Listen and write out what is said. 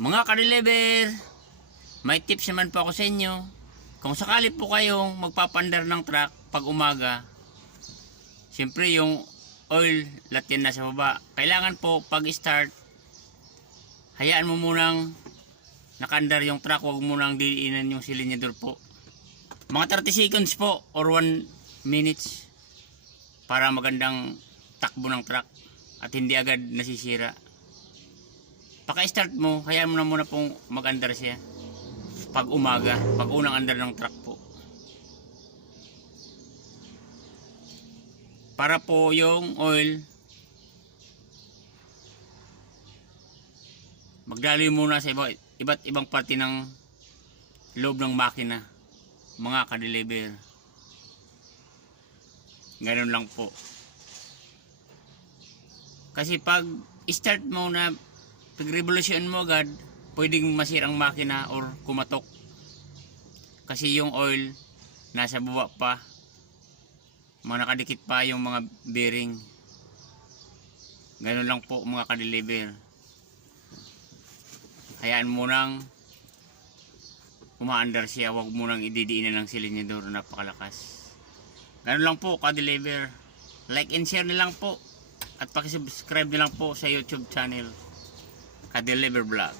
Mga ka-deliver, may tips naman po ako sa inyo. Kung sakali po kayong magpapandar ng truck pag umaga, siyempre yung oil latin na sa baba. Kailangan po pag start, hayaan mo munang nakandar yung truck, huwag mo nang diinan yung silinyador po. Mga 30 seconds po or 1 minutes para magandang takbo ng truck at hindi agad nasisira. Paka-start mo, hayaan mo na muna pong mag-andar siya. Pag umaga, pag unang andar ng truck po. Para po yung oil magdaloy muna sa iba, iba't ibang parte ng loob ng makina mga ka-deliver ganun lang po kasi pag start mo na pag revolution mo agad pwedeng masirang makina or kumatok. Kasi yung oil nasa baba pa. Mga nakadikit pa yung mga bearing. Ganun lang po mga ka-deliver. Hayaan mo nang umaandar siya. Huwag mo nang ididiinan ng silinyador na napakalakas. Ganun lang po ka-deliver. Like and share na lang po. At pakisubscribe na lang po sa youtube channel ka-deliver vlog